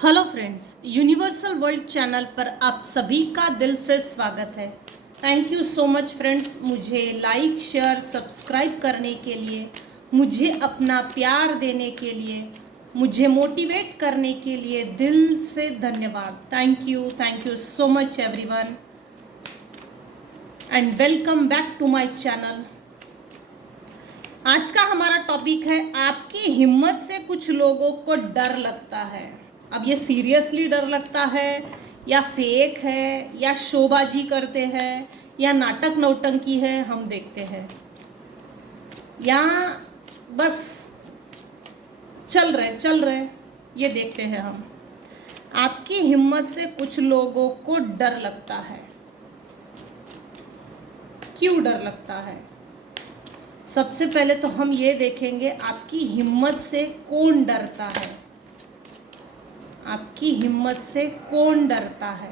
Hello friends, universal world channel पर आप सभी का दिल से स्वागत है। Thank you so much friends, मुझे लाइक शेयर सब्सक्राइब करने के लिए, मुझे अपना प्यार देने के लिए, मुझे मोटिवेट करने के लिए दिल से धन्यवाद। Thank you so much everyone and welcome back to my channel. आज का हमारा टॉपिक है, आपकी हिम्मत से कुछ लोगों को डर लगता है। अब ये सीरियसली डर लगता है या फेक है या शोबाजी करते हैं या नाटक नौटंकी है, हम देखते हैं, या बस चल रहे ये देखते हैं हम। आपकी हिम्मत से कुछ लोगों को डर लगता है। क्यों डर लगता है? सबसे पहले तो हम ये देखेंगे, आपकी हिम्मत से कौन डरता है। आपकी हिम्मत से कौन डरता है?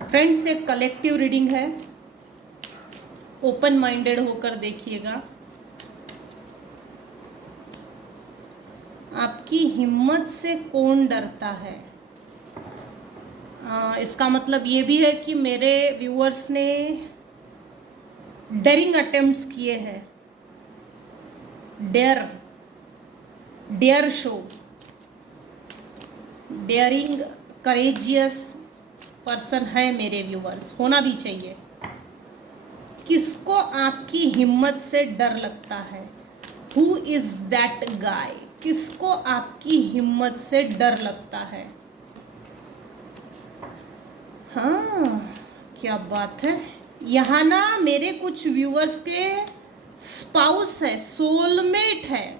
फ्रेंड्स, एक कलेक्टिव रीडिंग है, ओपन माइंडेड होकर देखिएगा। आपकी हिम्मत से कौन डरता है? इसका मतलब ये भी है कि मेरे व्यूअर्स ने डेयरिंग अटेम्प्ट्स किए हैं। Dare show, daring courageous person है मेरे व्यूअर्स, होना भी चाहिए। किसको आपकी हिम्मत से डर लगता है? Who is that guy? किसको आपकी हिम्मत से डर लगता है? हाँ, क्या बात है। यहाँ ना मेरे कुछ व्यूअर्स के स्पाउस है, सोलमेट है,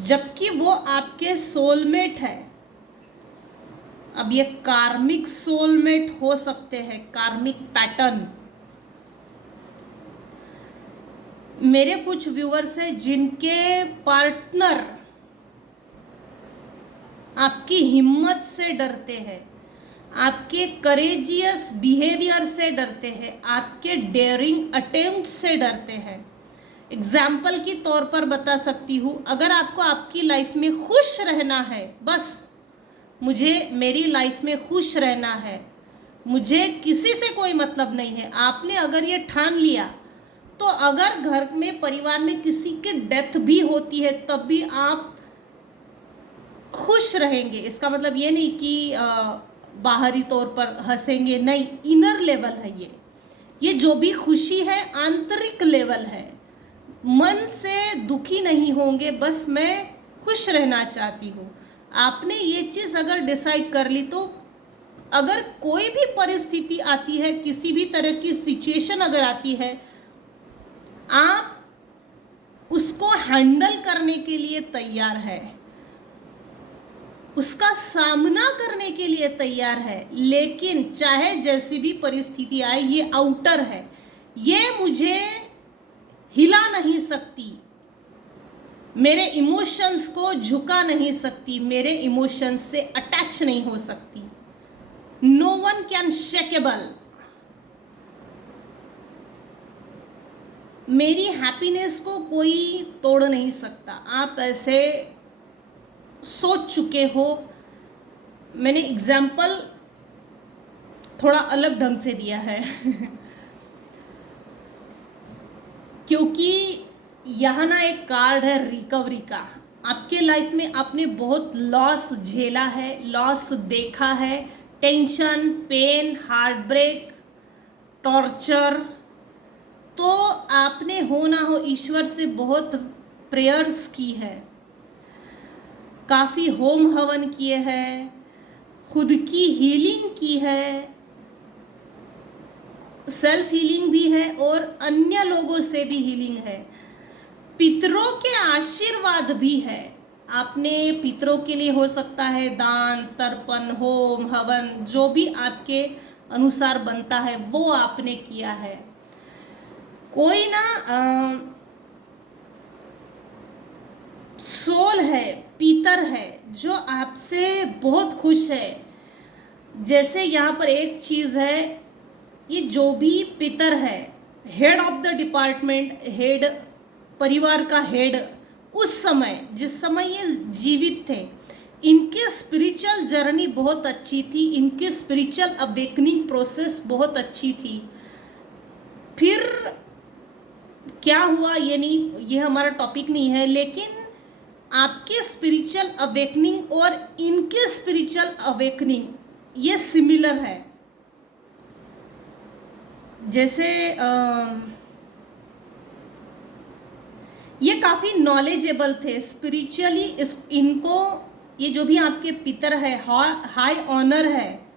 जबकि वो आपके सोलमेट है। अब ये कार्मिक सोलमेट हो सकते हैं, कार्मिक पैटर्न। मेरे कुछ व्यूअर्स हैं जिनके पार्टनर आपकी हिम्मत से डरते हैं, आपके करेजियस बिहेवियर से डरते हैं, आपके डेयरिंग अटेम्प्ट से डरते हैं। एग्जाम्पल की तौर पर बता सकती हूँ, अगर आपको आपकी लाइफ में खुश रहना है, बस मुझे मेरी लाइफ में खुश रहना है, मुझे किसी से कोई मतलब नहीं है, आपने अगर ये ठान लिया, तो अगर घर में परिवार में किसी की डेथ भी होती है तब भी आप खुश रहेंगे। इसका मतलब ये नहीं कि बाहरी तौर पर हंसेंगे, नहीं, इनर लेवल है ये जो भी खुशी है आंतरिक लेवल है। मन से दुखी नहीं होंगे, बस मैं खुश रहना चाहती हूँ। आपने ये चीज़ अगर डिसाइड कर ली, तो अगर कोई भी परिस्थिति आती है, किसी भी तरह की सिचुएशन अगर आती है, आप उसको हैंडल करने के लिए तैयार है, उसका सामना करने के लिए तैयार है। लेकिन चाहे जैसी भी परिस्थिति आए, ये आउटर है, ये मुझे हिला नहीं सकती, मेरे इमोशंस को झुका नहीं सकती, मेरे इमोशंस से अटैच नहीं हो सकती। No one can shakeable. मेरी हैप्पीनेस को कोई तोड़ नहीं सकता। आप ऐसे सोच चुके हो। मैंने एग्जाम्पल थोड़ा अलग ढंग से दिया है क्योंकि यहाँ ना एक कार्ड है रिकवरी का। आपके लाइफ में आपने बहुत लॉस झेला है, लॉस देखा है, tension, pain, heart break, torture. तो आपने हो ना हो ईश्वर से बहुत प्रेयर्स की है, काफ़ी होम हवन किए हैं, खुद की हीलिंग की है, सेल्फ हीलिंग भी है और अन्य लोगों से भी हीलिंग है, पितरों के आशीर्वाद भी है। आपने पितरों के लिए हो सकता है दान, तर्पण, होम हवन, जो भी आपके अनुसार बनता है वो आपने किया है। कोई ना सोल है, पीतर है, जो आपसे बहुत खुश है। जैसे यहाँ पर एक चीज़ है, ये जो भी पितर है head of the department, head, परिवार का हेड, उस समय जिस समय ये जीवित थे, इनके स्पिरिचुअल जर्नी बहुत अच्छी थी, इनके स्पिरिचुअल अवेकनिंग प्रोसेस बहुत अच्छी थी। फिर क्या हुआ ये नहीं, ये हमारा टॉपिक नहीं है, लेकिन आपके स्पिरिचुअल अवेकनिंग और इनके स्पिरिचुअल अवेकनिंग ये सिमिलर है। जैसे ये काफ़ी नॉलेजेबल थे स्पिरिचुअली, इनको ये जो भी आपके पितर है, हाई ऑनर है,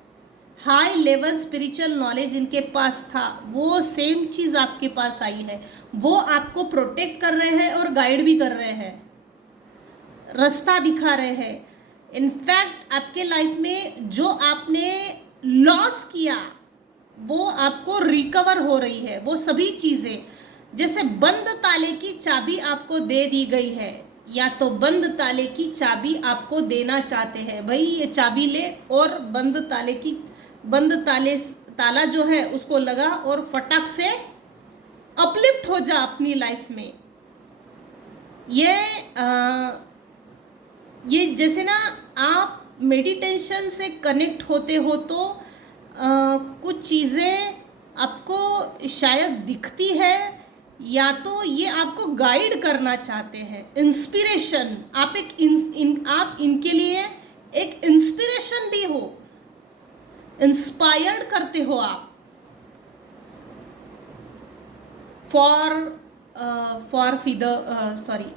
हाई लेवल स्पिरिचुअल नॉलेज इनके पास था, वो सेम चीज़ आपके पास आई है। वो आपको प्रोटेक्ट कर रहे हैं और गाइड भी कर रहे हैं, रास्ता दिखा रहे हैं। इनफैक्ट आपके लाइफ में जो आपने लॉस किया वो आपको रिकवर हो रही है, वो सभी चीज़ें। जैसे बंद ताले की चाबी आपको दे दी गई है, या तो बंद ताले की चाबी आपको देना चाहते हैं, भाई ये चाबी ले और बंद ताला जो है उसको लगा और फटाक से अपलिफ्ट हो जा अपनी लाइफ में। ये जैसे ना आप मेडिटेशन से कनेक्ट होते हो तो कुछ चीज़ें आपको शायद दिखती है, या तो ये आपको गाइड करना चाहते हैं, इंस्पिरेशन। आप आप इनके लिए एक इंस्पिरेशन भी हो, इंस्पायर्ड करते हो आप फॉर सॉरी,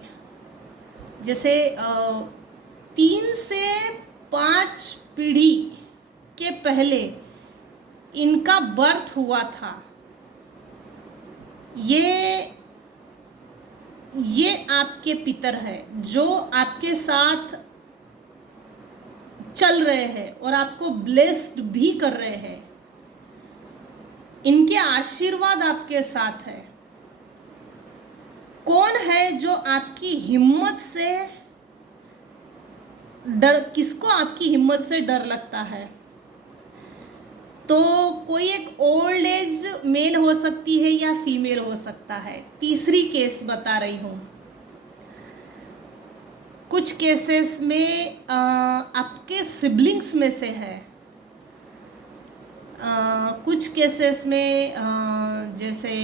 जैसे 3 से 5 पीढ़ी के पहले इनका बर्थ हुआ था। ये आपके पितर है जो आपके साथ चल रहे हैं और आपको ब्लेस्ड भी कर रहे हैं। इनके आशीर्वाद आपके साथ है। कौन है जो आपकी हिम्मत से किसको आपकी हिम्मत से डर लगता है? तो कोई एक ओल्ड एज मेल हो सकती है या फीमेल हो सकता है। तीसरी केस बता रही हूँ। कुछ केसेस में आपके सिबलिंग्स में से है, कुछ केसेस में जैसे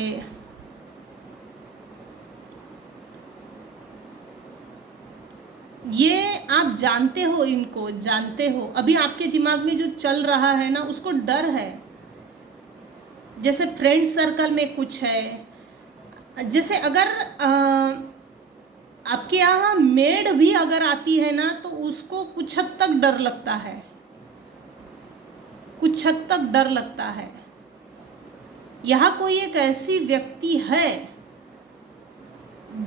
ये आप जानते हो, इनको जानते हो, अभी आपके दिमाग में जो चल रहा है ना उसको डर है। जैसे फ्रेंड सर्कल में कुछ है, जैसे अगर आपके यहाँ मेड भी अगर आती है ना तो उसको कुछ हद तक डर लगता है, कुछ हद तक डर लगता है। यहाँ कोई एक ऐसी व्यक्ति है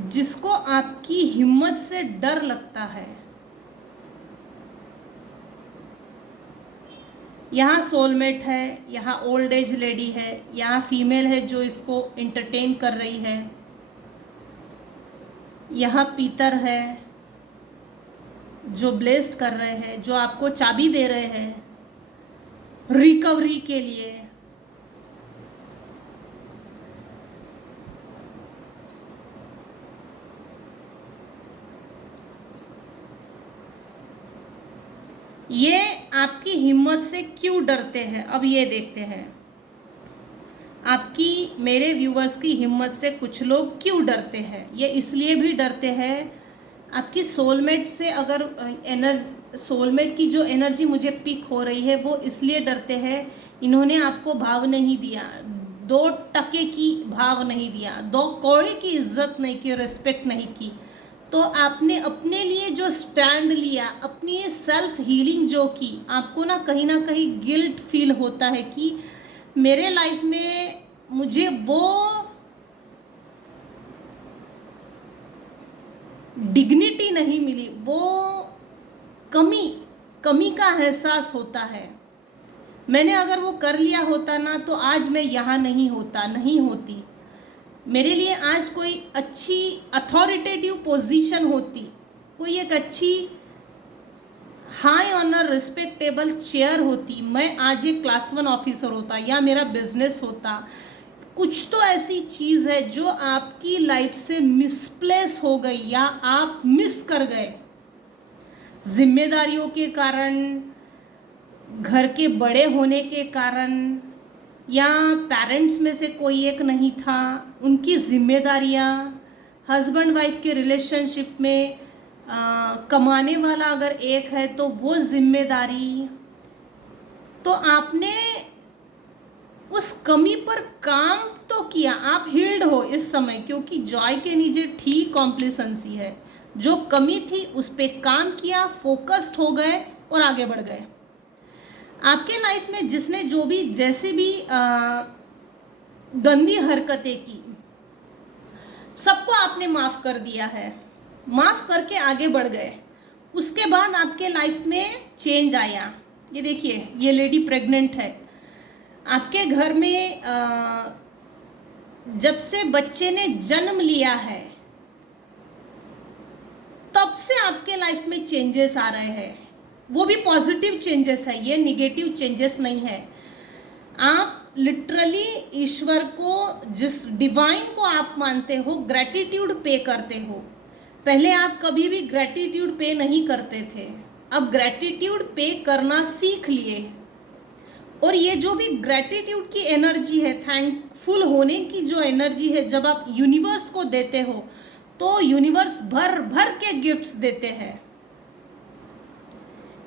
जिसको आपकी हिम्मत से डर लगता है। यहाँ सोलमेट है, यहाँ ओल्ड एज लेडी है, यहाँ फीमेल है जो इसको एंटरटेन कर रही है, यहाँ पीतर है जो ब्लेस्ड कर रहे हैं, जो आपको चाबी दे रहे हैं रिकवरी के लिए। ये आपकी हिम्मत से क्यों डरते हैं, अब ये देखते हैं। आपकी, मेरे व्यूवर्स की हिम्मत से कुछ लोग क्यों डरते हैं। ये इसलिए भी डरते हैं, आपकी सोलमेट से अगर सोलमेट की जो एनर्जी मुझे पिक हो रही है वो इसलिए डरते हैं, इन्होंने आपको भाव नहीं दिया, 2 टके की भाव नहीं दिया, 2 कौड़ी की इज्जत नहीं की, रिस्पेक्ट नहीं की। तो आपने अपने लिए जो स्टैंड लिया, अपनी सेल्फ हीलिंग जो की, आपको ना कहीं गिल्ट फील होता है कि मेरे लाइफ में मुझे वो डिग्निटी नहीं मिली, वो कमी का एहसास होता है। मैंने अगर वो कर लिया होता ना तो आज मैं यहाँ नहीं होती। मेरे लिए आज कोई अच्छी अथॉरिटेटिव पोजीशन होती, कोई एक अच्छी हाई ऑनर रिस्पेक्टेबल चेयर होती, मैं आज एक क्लास 1 ऑफिसर होता, या मेरा बिजनेस होता, कुछ तो ऐसी चीज़ है जो आपकी लाइफ से मिसप्लेस हो गई या आप मिस कर गए, जिम्मेदारियों के कारण, घर के बड़े होने के कारण, या पेरेंट्स में से कोई एक नहीं था, उनकी जिम्मेदारियाँ, हस्बैंड वाइफ के रिलेशनशिप में कमाने वाला अगर एक है तो वो जिम्मेदारी, तो आपने उस कमी पर काम तो किया, आप हील्ड हो इस समय, क्योंकि जॉय के नीचे ठीक कॉम्प्लिसेंसी है। जो कमी थी उस पर काम किया, फोकस्ड हो गए और आगे बढ़ गए। आपके लाइफ में जिसने जो भी जैसे भी गंदी हरकतें की, सबको आपने माफ़ कर दिया है, माफ़ करके आगे बढ़ गए। उसके बाद आपके लाइफ में चेंज आया। ये देखिए, ये लेडी प्रेग्नेंट है। आपके घर में जब से बच्चे ने जन्म लिया है तब से आपके लाइफ में चेंजेस आ रहे हैं, वो भी पॉजिटिव चेंजेस है, ये निगेटिव चेंजेस नहीं है। आप लिटरली ईश्वर को, जिस डिवाइन को आप मानते हो, ग्रैटिट्यूड पे करते हो। पहले आप कभी भी ग्रैटिट्यूड पे नहीं करते थे, अब ग्रैटिट्यूड पे करना सीख लिए। और ये जो भी ग्रैटिट्यूड की एनर्जी है, थैंकफुल होने की जो एनर्जी है, जब आप यूनिवर्स को देते हो तो यूनिवर्स भर भर के गिफ्ट्स देते हैं।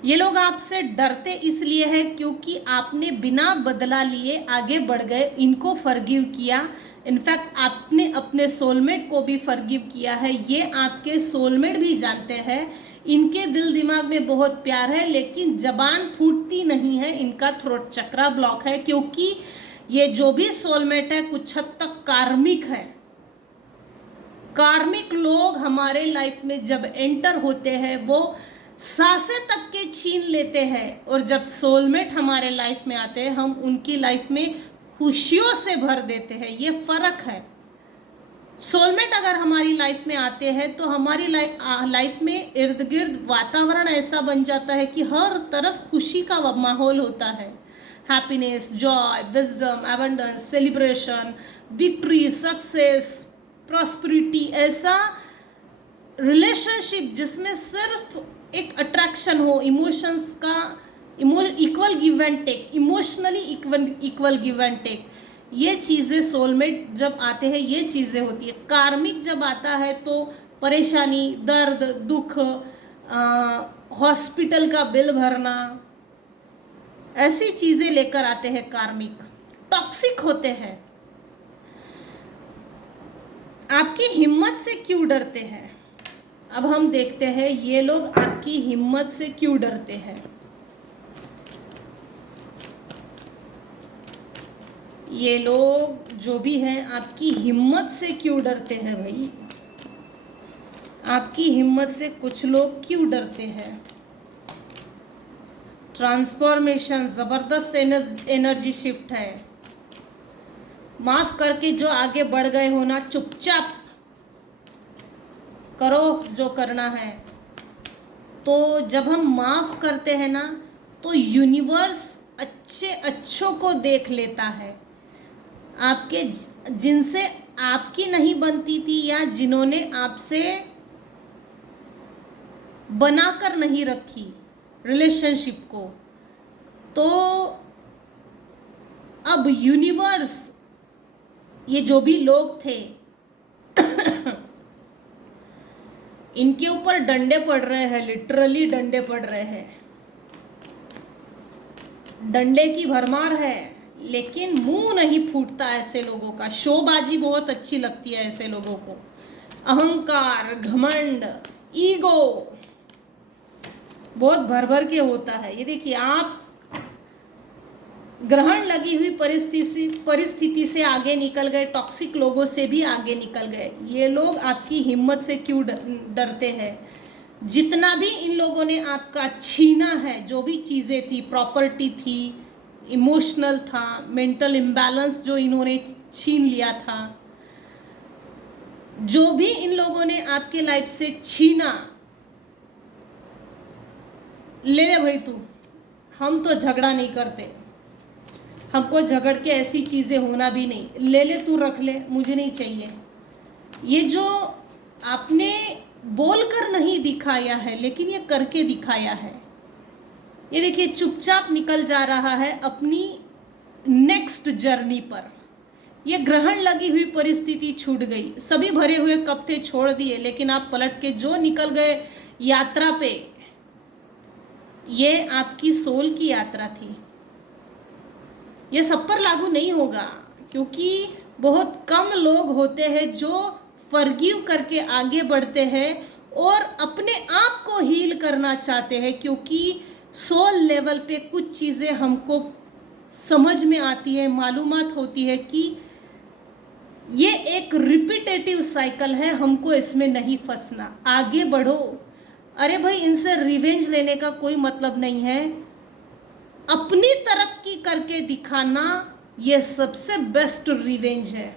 ये लोग आपसे डरते इसलिए है क्योंकि आपने बिना बदला लिए आगे बढ़ गए, इनको फॉरगिव किया। इनफैक्ट आपने अपने सोलमेट को भी फॉरगिव किया है। ये आपके सोलमेट भी जानते हैं, इनके दिल दिमाग में बहुत प्यार है, लेकिन जबान फूटती नहीं है, इनका थ्रोट चक्रा ब्लॉक है, क्योंकि ये जो भी सोलमेट है कुछ हद तक कार्मिक है। कार्मिक लोग हमारे लाइफ में जब एंटर होते हैं वो सांसें तक के छीन लेते हैं, और जब सोलमेट हमारे लाइफ में आते हैं हम उनकी लाइफ में खुशियों से भर देते हैं। ये फर्क है। सोलमेट अगर हमारी लाइफ में आते हैं तो हमारी लाइफ में इर्द गिर्द वातावरण ऐसा बन जाता है कि हर तरफ खुशी का माहौल होता है। Happiness, joy, wisdom, abundance, celebration, victory, success, prosperity, ऐसा रिलेशनशिप जिसमें सिर्फ एक अट्रैक्शन हो, इमोशंस का equal give and take, emotionally equal give and take, ये चीज़ें सोलमेट जब आते हैं ये चीज़ें होती है। कार्मिक जब आता है तो परेशानी, दर्द, दुख, हॉस्पिटल का बिल भरना, ऐसी चीज़ें लेकर आते हैं। कार्मिक टॉक्सिक होते हैं। आपकी हिम्मत से क्यों डरते हैं? अब हम देखते हैं ये लोग आपकी हिम्मत से क्यों डरते हैं। ये लोग जो भी हैं आपकी हिम्मत से क्यों डरते हैं भाई? आपकी हिम्मत से कुछ लोग क्यों डरते हैं? ट्रांसफॉर्मेशन, जबरदस्त एनर्जी शिफ्ट है। माफ करके जो आगे बढ़ गए हो ना, चुपचाप करो जो करना है। तो जब हम माफ करते हैं ना तो यूनिवर्स अच्छों को देख लेता है। आपके जिनसे आपकी नहीं बनती थी या जिन्होंने आपसे बनाकर नहीं रखी रिलेशनशिप को, तो अब यूनिवर्स, ये जो भी लोग थे इनके ऊपर डंडे पड़ रहे हैं, लिटरली डंडे पड़ रहे हैं। डंडे की भरमार है, लेकिन मुंह नहीं फूटता ऐसे लोगों का। शोबाजी बहुत अच्छी लगती है ऐसे लोगों को। अहंकार, घमंड, ईगो बहुत भर भर के होता है। ये देखिए, आप ग्रहण लगी हुई परिस्थिति से आगे निकल गए, टॉक्सिक लोगों से भी आगे निकल गए। ये लोग आपकी हिम्मत से क्यों डरते हैं? जितना भी इन लोगों ने आपका छीना है, जो भी चीज़ें थी, प्रॉपर्टी थी, इमोशनल था, मेंटल इम्बैलेंस जो इन्होंने छीन लिया था, जो भी इन लोगों ने आपके लाइफ से छीना, ले ले भाई तू, हम तो झगड़ा नहीं करते। हमको झगड़ के ऐसी चीज़ें होना भी नहीं, ले ले तू रख ले, मुझे नहीं चाहिए। ये जो आपने बोलकर नहीं दिखाया है लेकिन ये करके दिखाया है। ये देखिए चुपचाप निकल जा रहा है अपनी नेक्स्ट जर्नी पर। ये ग्रहण लगी हुई परिस्थिति छूट गई, सभी भरे हुए कप थे छोड़ दिए, लेकिन आप पलट के जो निकल गए यात्रा पे। ये आपकी सोल की यात्रा थी। ये सब पर लागू नहीं होगा, क्योंकि बहुत कम लोग होते हैं जो फॉरगिव करके आगे बढ़ते हैं और अपने आप को हील करना चाहते हैं, क्योंकि सोल लेवल पे कुछ चीज़ें हमको समझ में आती है, मालूमात होती है कि ये एक रिपीटेटिव साइकिल है, हमको इसमें नहीं फंसना, आगे बढ़ो। अरे भाई, इनसे रिवेंज लेने का कोई मतलब नहीं है। अपनी तरक्की करके दिखाना ये सबसे बेस्ट रिवेंज है।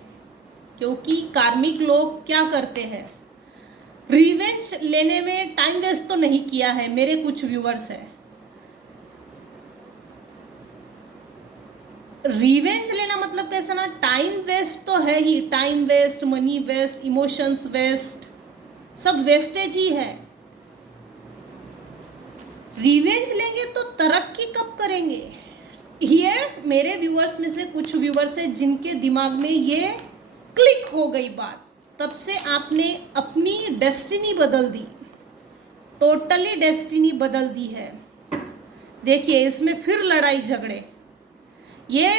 क्योंकि कार्मिक लोग क्या करते हैं, रिवेंज लेने में टाइम वेस्ट तो नहीं किया है। मेरे कुछ व्यूअर्स हैं, रिवेंज लेना मतलब कैसा ना, टाइम वेस्ट तो है ही, time waste, money waste, emotions waste, सब वेस्टेज ही है। रिवेंज लेंगे तो तरक्की कब करेंगे? ये मेरे व्यूअर्स में से कुछ व्यूअर्स हैं जिनके दिमाग में ये क्लिक हो गई बात, तब से आपने अपनी डेस्टिनी बदल दी, टोटली डेस्टिनी बदल दी है। देखिए इसमें फिर लड़ाई झगड़े, ये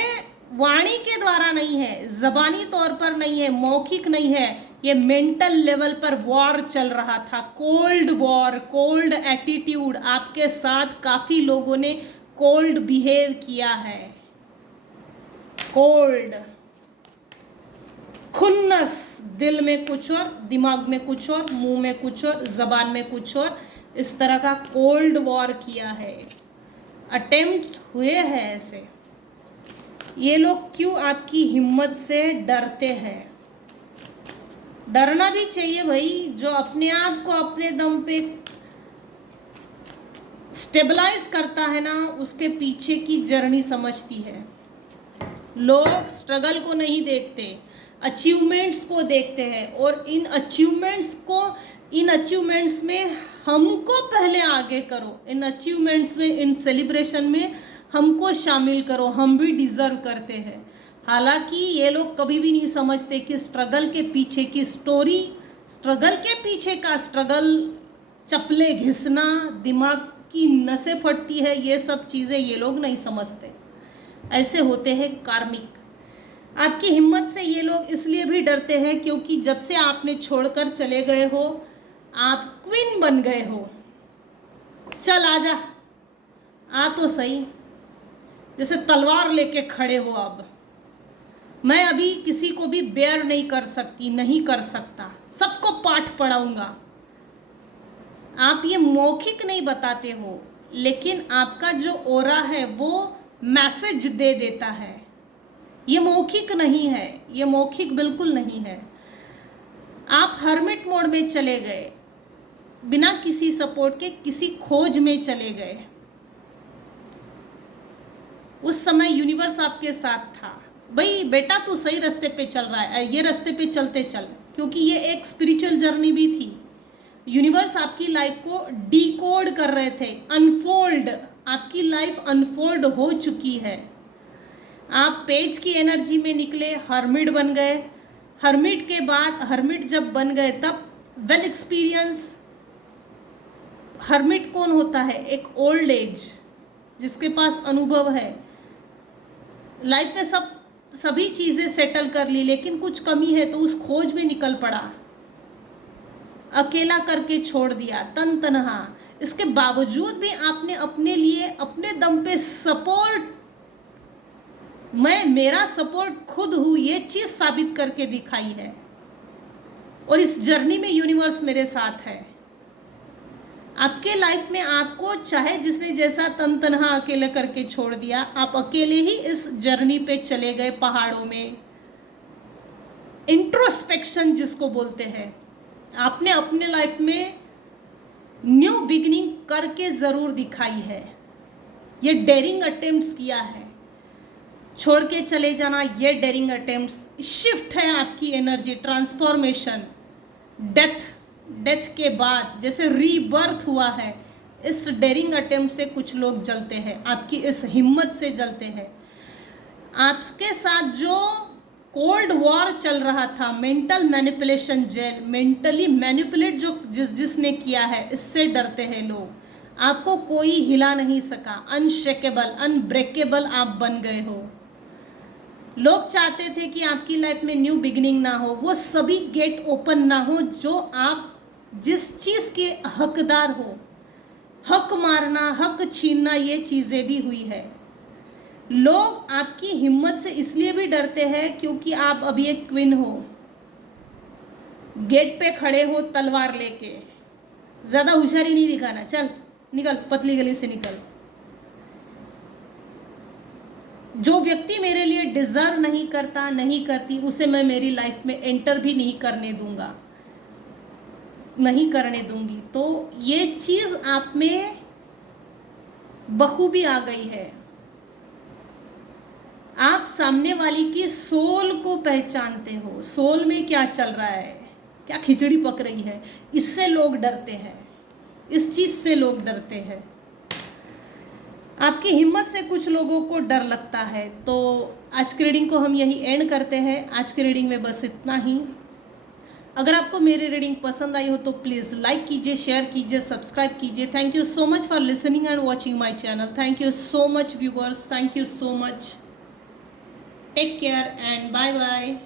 वाणी के द्वारा नहीं है, जबानी तौर पर नहीं है, मौखिक नहीं है, ये मेंटल लेवल पर वॉर चल रहा था, कोल्ड वॉर, कोल्ड एटीट्यूड। आपके साथ काफी लोगों ने कोल्ड बिहेव किया है, कोल्ड, खुन्नस, दिल में कुछ और, दिमाग में कुछ और, मुंह में कुछ और, जबान में कुछ और, इस तरह का कोल्ड वॉर किया है, अटेम्प्ट हुए हैं ऐसे। ये लोग क्यों आपकी हिम्मत से डरते हैं? डरना भी चाहिए भाई, जो अपने आप को अपने दम पे स्टेबलाइज करता है ना, उसके पीछे की जर्नी समझती है। लोग स्ट्रगल को नहीं देखते, अचीवमेंट्स को देखते हैं, और इन अचीवमेंट्स में हमको पहले आगे करो, इन अचीवमेंट्स में, इन सेलिब्रेशन में हमको शामिल करो, हम भी डिजर्व करते हैं। हालांकि ये लोग कभी भी नहीं समझते कि स्ट्रगल के पीछे की स्टोरी, स्ट्रगल के पीछे का स्ट्रगल, चप्पलें घिसना, दिमाग की नसें फटती है, ये सब चीज़ें ये लोग नहीं समझते। ऐसे होते हैं कार्मिक। आपकी हिम्मत से ये लोग इसलिए भी डरते हैं क्योंकि जब से आपने छोड़कर चले गए हो, आप क्वीन बन गए हो। चल आजा, आ तो सही, जैसे तलवार लेके खड़े हो। अब मैं अभी किसी को भी बेयर नहीं कर सकती, नहीं कर सकता, सबको पाठ पढ़ाऊंगा। आप ये मौखिक नहीं बताते हो, लेकिन आपका जो ओरा है वो मैसेज दे देता है। ये मौखिक नहीं है, ये मौखिक बिल्कुल नहीं है। आप हर्मिट मोड में चले गए, बिना किसी सपोर्ट के किसी खोज में चले गए। उस समय यूनिवर्स आपके साथ था, भाई बेटा तू सही रास्ते पे चल रहा है, ये रास्ते पे चलते चल, क्योंकि ये एक स्पिरिचुअल जर्नी भी थी। यूनिवर्स आपकी लाइफ को डिकोड कर रहे थे, अनफोल्ड, आपकी लाइफ अनफोल्ड हो चुकी है। आप पेज की एनर्जी में निकले, हर्मिट बन गए। हर्मिट के बाद, हर्मिट जब बन गए तब वेल एक्सपीरियंस। हर्मिट कौन होता है? एक ओल्ड एज, जिसके पास अनुभव है, लाइफ में सभी चीज़ें सेटल कर ली, लेकिन कुछ कमी है तो उस खोज में निकल पड़ा, अकेला करके छोड़ दिया, तन तनहा। इसके बावजूद भी आपने अपने लिए अपने दम पे सपोर्ट, मैं मेरा सपोर्ट खुद हूँ, ये चीज़ साबित करके दिखाई है। और इस जर्नी में यूनिवर्स मेरे साथ है। आपके लाइफ में आपको चाहे जिसने जैसा तन तनहा अकेले करके छोड़ दिया, आप अकेले ही इस जर्नी पे चले गए पहाड़ों में। इंट्रोस्पेक्शन जिसको बोलते हैं, आपने अपने लाइफ में न्यू बिगिनिंग करके ज़रूर दिखाई है। ये डेयरिंग अटेम्प्ट्स किया है, छोड़ के चले जाना, ये डेयरिंग अटेम्प्ट्स। शिफ्ट है आपकी एनर्जी, ट्रांसफॉर्मेशन, डेथ के बाद जैसे रीबर्थ हुआ है, इस डेयरिंग अटेम्प्ट से कुछ लोग जलते हैं, आपकी इस हिम्मत से जलते हैं। आपके साथ जो कोल्ड वॉर चल रहा था, mental manipulation, jail, mentally manipulate जो जिसने किया है, इससे डरते हैं लोग। आपको कोई हिला नहीं सका, अनशेकेबल, अनब्रेकेबल आप बन गए हो। लोग चाहते थे कि आपकी लाइफ में न्यू बिगिनिंग ना हो, वो सभी गेट ओपन ना हो जो आप जिस चीज़ के हकदार हो। हक मारना, हक छीनना, ये चीज़ें भी हुई है। लोग आपकी हिम्मत से इसलिए भी डरते हैं क्योंकि आप अभी एक क्वीन हो, गेट पे खड़े हो तलवार लेके। ज़्यादा होशियारी नहीं दिखाना, चल निकल, पतली गली से निकल। जो व्यक्ति मेरे लिए डिजर्व नहीं करता, नहीं करती, उसे मैं मेरी लाइफ में एंटर भी नहीं करने दूंगा, नहीं करने दूंगी। तो ये चीज़ आप में बखूबी आ गई है। आप सामने वाली की सोल को पहचानते हो, सोल में क्या चल रहा है, क्या खिचड़ी पक रही है। इससे लोग डरते हैं, इस चीज़ से लोग डरते हैं। आपकी हिम्मत से कुछ लोगों को डर लगता है। तो आज की रीडिंग को हम यही एंड करते हैं। आज की रीडिंग में बस इतना ही। अगर आपको मेरी रीडिंग पसंद आई हो तो प्लीज़ लाइक कीजिए, शेयर कीजिए, सब्सक्राइब कीजिए। Thank you so much for listening and watching my channel. Thank you so much viewers, thank you so much. Take care and bye bye.